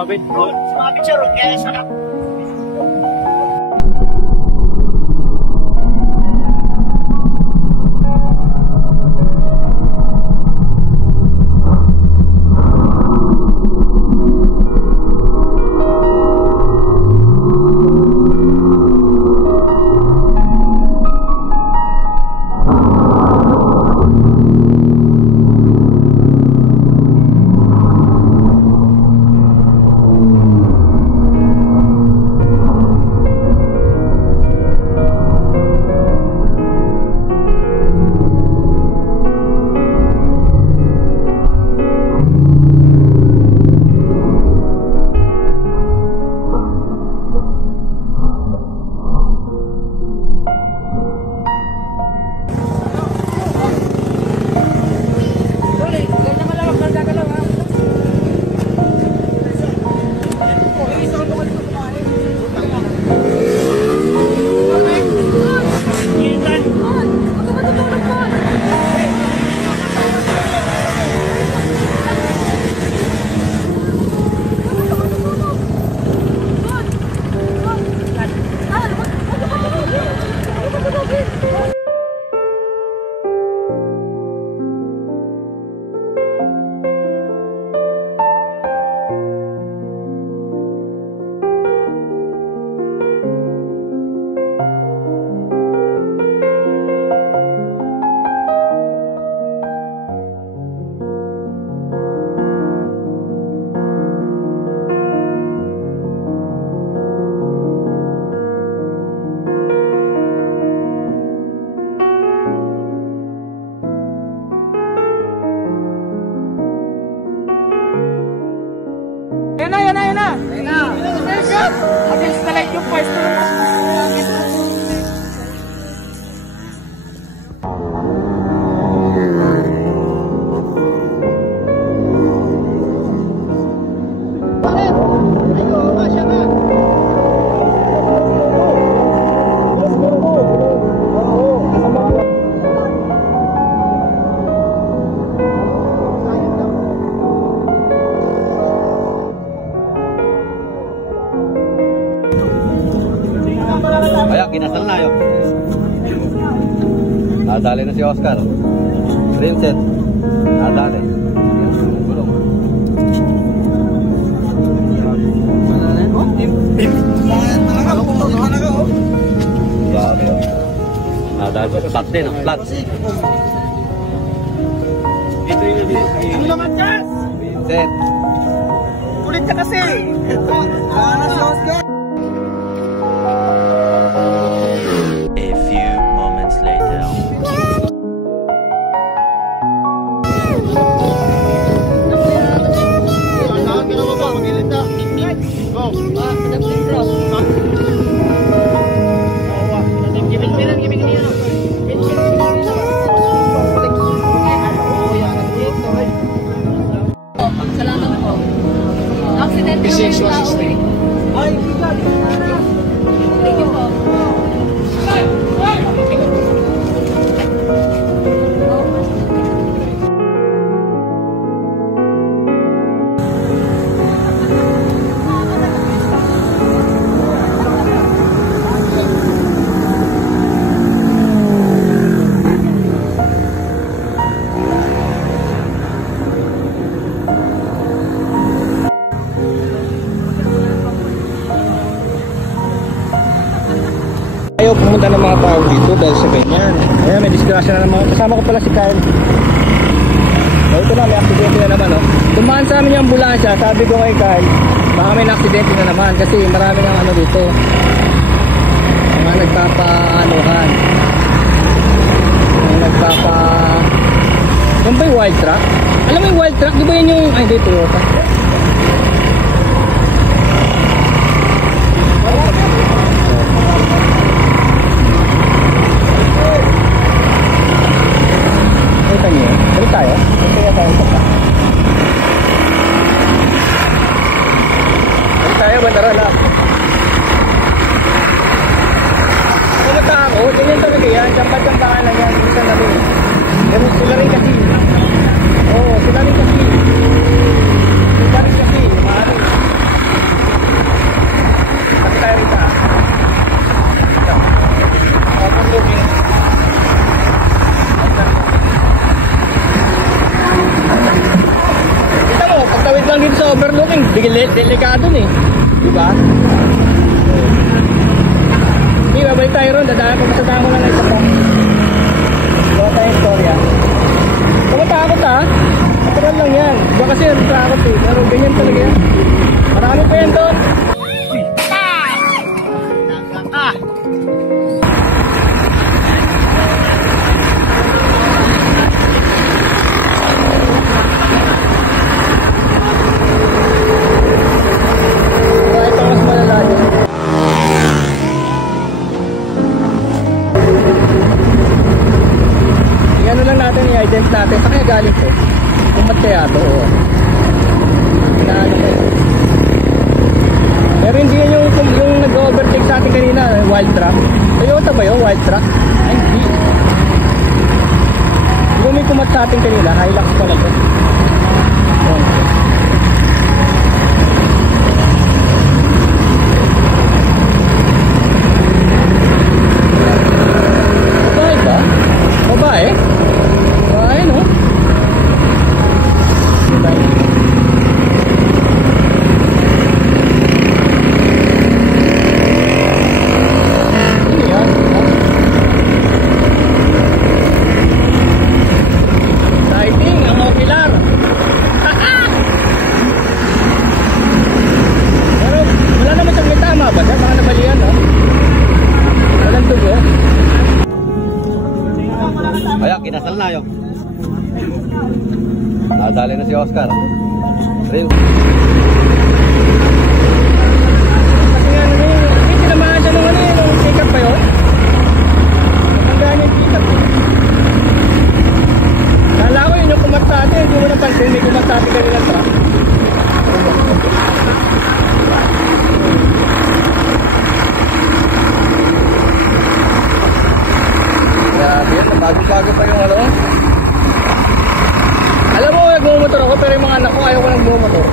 sumabit. Sumabit siya ron, kaya siya. Yan na. Mabilis na like yung pwesto ng Kaya kinasal na yun. Nadali na si Oscar. Princess. Nadali. Grabe yun. Nadali. Flat din. Flat. Ito yung ano naman ka? Princess. Kulit ka kasi. Si Oscar. A few moments later. Salamat po. Accident naman yung tao eh. Ay, Thank you po. ayaw pumunta ng mga tao dito dahil sa ganyan. Ayan, may disgrasya na naman. Kasama ko pala si Kyle. Ito na, may aksidente na naman, oh. Dumaan sa amin yung ambulansya. Sabi ko kay Kyle, baka may aksidente na naman kasi marami ng ano dito, mga nagpapaanuhan, yung ba yung wild truck? Alam mo yung wild truck, di ba yun yung, ay hindi, Toyota. Kita niyo, balik tayo. Kaya tayo sa pa. Balik tayo, bandara lang. Pumunta ako, ganyan talaga yan. Jampa-jampaan lang yan. Minsan na rin. Ganun sila rin kasi. Oo, sila rin kasi. Sila rin kasi. Maaari. delikado eh. Diba? Hindi, babalik tayo ron. Dadaan ko lang na isa pa. Gawa tayong storya. Kumatakot ha? Natural lang yan. Diba kasi natakot eh. Pero ganyan talaga yan. Marami pa yan doon. Ano lang natin i-ident natin sa kaya galing ko kumat kaya to inaano ko pero hindi yan yung nag-overtake sa atin kanina wild truck. Toyota ba yun? Wild truck? Ay hindi yung may kumat sa atin kanina Hilux pala to. Babae ba? Babae? Babae no? Babae. Hindi yan. Exciting ang mga pilar. Pero wala naman siyang may tama ba? Baka nabalian no? Walang tugo. Ayan, kinasal na yun. Nadali na si Oscar. Rin. Kasi nga naman hindi tinamaan siya nung pick-up pa yun. Matanggaan yung pick-up eh. Kala ko yun yung kumat sa atin. Hindi mo napansin, may kumat sa atin kanina truck. Grabe yun, bago-bago pa yung ano. Alam mo, nagmumotor ako pero yung mga anak ko ayaw ko nagmumotor.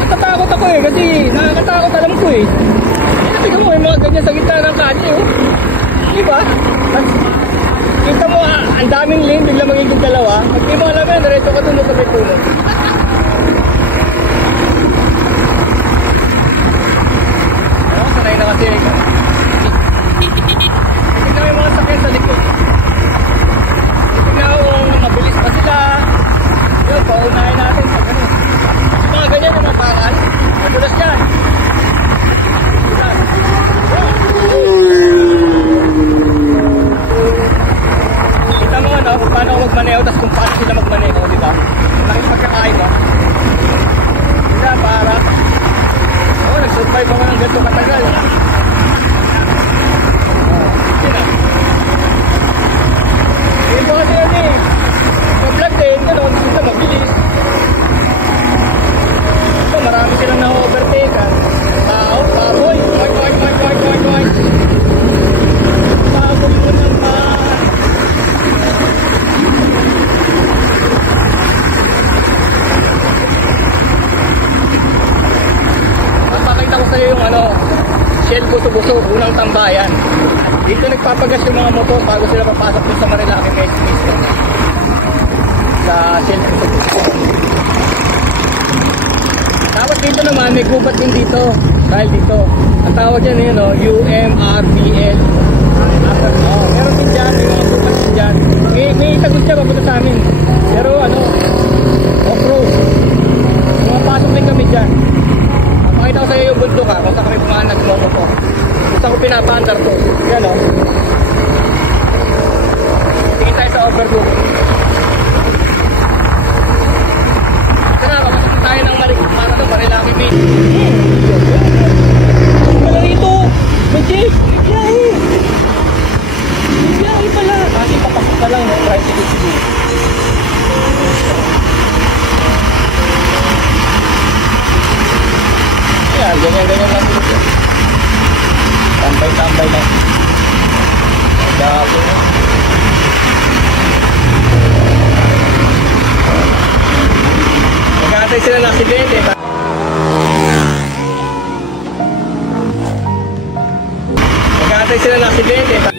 Natatakot ako eh kasi nakakatakot alam ko eh. Kasi mo yung mga ganyan sa gitna ng kanya oh. Diba? Kita mo ang daming lane bigla magiging dalawa. Pag di mo alam yan, diretso ka tulog sa may tulog. Sanay na kasi ikaw. Tignan yung mga sakyan sa likod. Tignan kung mabilis pa sila. Yun, paunahin natin sa ganun. Mga ganyan yung mga bakal. Madulas yan. Kita mo ano, kung paano ako magmaneho, tapos kung paano sila magmaneho, di ba? Laking pagkakain mo. Diba, para nag-survive ako ng ganito katagal. Ito kasi yan eh. Mag-vlog din, gano'n, sila mabilis. Ito, marami silang na-overtake ha. Tao, baboy, koy. Baboy mo naman. Papakita ko sa'yo yung ano, Shell Buso-Buso, unang tambayan. Dito nagpapagas yung mga motor bago sila papasok dun sa Marilaki Med Station. Sa Shell Buso-Buso. Tapos dito naman, may gubat din dito. Dahil dito. Ang tawag dyan yun, no? UMRBL. Meron din dyan, may mga gubat din dyan. May itagot siya papunta sa amin. Pero ano, off-road. Pumapasok din kami dyan. Pakita ko sa'yo yung bundok ha, kung saan kami pumahan nagmumotor. Gusto ko pinapandar to. Yan o. Tingin tayo sa overlook. Tara, kapasok tayo ng Marilaki Med. Wala rito. May jeep. May biyahe pala. Kasi papasok na lang. Tricycle. Yan, ganyan-ganyan lang dito. Tambay-tambay lang. Gabi. Nag-aantay sila ng aksidente. Nag-aantay sila ng aksidente.